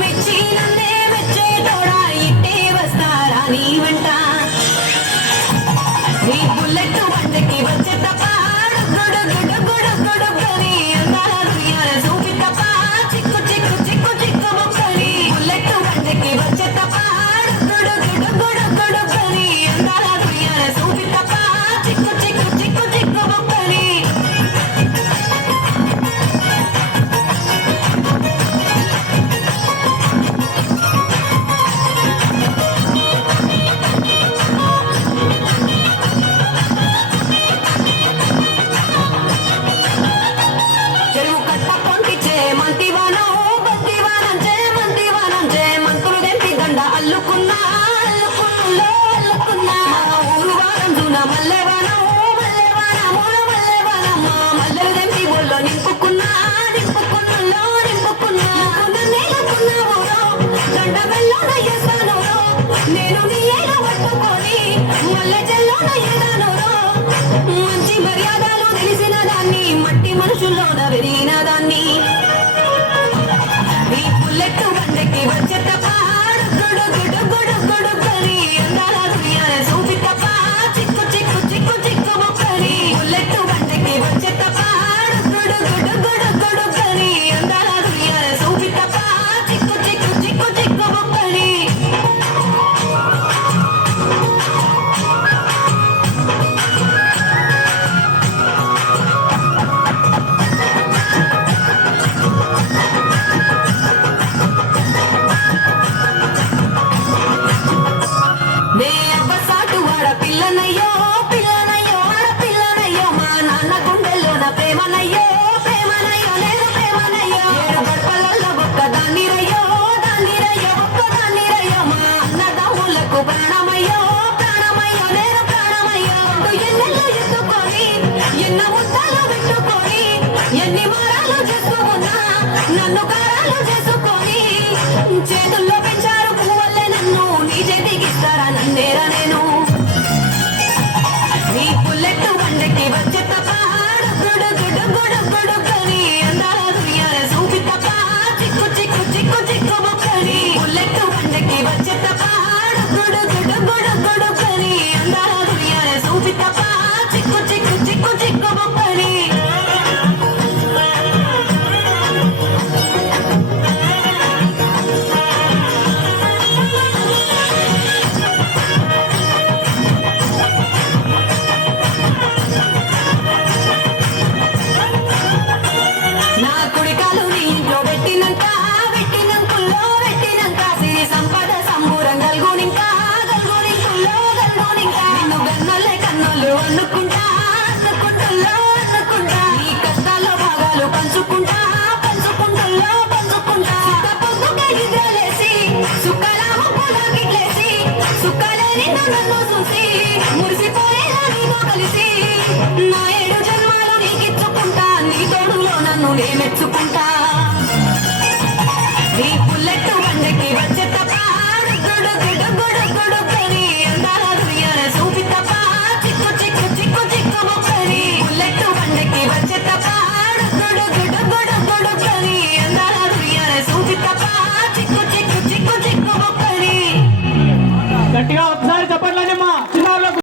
మెచ్చి నన్నే మెచ్చేటోడా ఇట్టే వస్తారా నీ వెంట నీ బుల్లెట్ బండికి వచ్చే తప్ప గుడు గుడు గుడు గుడు గని అందాల దునియాల చూపి తప్ప చిక్కు చిక్కు చిక్కు చిక్కు ముక్కని బుల్లెట్ బండికి వచ్చే తప్ప గుడు గుడు గుడు గుడు గని అందాల దునియాల చూపి తప్ప చిక్కు చిక్కు చిక్కు చిక్కు ముక్కని నేను నీ ఏడు పట్టుకొని మల్లె చెల్లోన ఎదాను మంచి మర్యాదలు తెలిసిన దాన్ని మట్టి మనుషుల్లోన పెరిగిన దాన్ని నీ బుల్లెట్ బండకి వచ్చే తప్ప గుడు గుడు గుడు గుడు కని అందాల దునియాల చూపి తప్ప చిక్కు చిక్కు చిక్కు చిక్కు ముక్కని బుల్లెట్ బండకి వచ్చే తప్ప గుడు గుడు గుడు గుడు కని అందాల దునియాల చూపి తప్ప చిక్కు చిక్కు చిక్కు చిక్కు ముక్కని పిల్లనయ్యో పిల్లనయ్యో ఆడపిల్లనయ్యో మా నాన్న గుండెల్లోన ప్రేమనయ్యో ప్రేమనయ్యో నేను ప్రేమనయ్యో ఏడు గడపలలో ఒక్కదాన్ని రయ్యో దాన్ని రయ్యో ఒక్కదాన్ని రయ్యో మా అన్నదమ్ములకు ప్రాణమయ్యో ప్రాణమయ్యో నేను ప్రాణమయ్యో ఎన్నెల్లో ఎత్తుకొని ఎన్న ముద్దలు పెట్టుకొని ఎన్ని మారాలు చేసుకున్నా నన్ను కారాలు చేసుకొని చేతుల్లో పెంచారు పువ్వులే నన్ను నీ చేతికిస్తారా నన్నేరా నేను నీ బుల్లెట్ బండికి వచ్చే తప్ప గుడు గుడు గుడు గుడు కని అందాల దునియాల చూపి తప్ప చిక్కు చిక్కు చిక్కు చిక్కు ముక్కని బుల్లెట్ బండికి వచ్చే తప్ప గుడు గుడు గుడు గుడు కని అందాల దునియాల చూపి తప్ప చిక్కు చిక్కు చిక్కు చిక్కు ముక్కని అనుకుంటా అనుకుంటుల్లో అనుకుంటా నీ కష్టాల్లో భాగాలు పంచుకుంటా పంచుకుంటుల్లో పంచుకుంటా పొద్దుగా నిద్రలేసి సుఖాల ముప్పులాగిట్లేసి సుఖాలని నన్ను చూసి మురిసిపోయేలా నీతో కలిసి నా 7 జన్మాలు నీకిచ్చుకుంటా నీ తోడులో నన్ను నే మెచ్చుకుంటా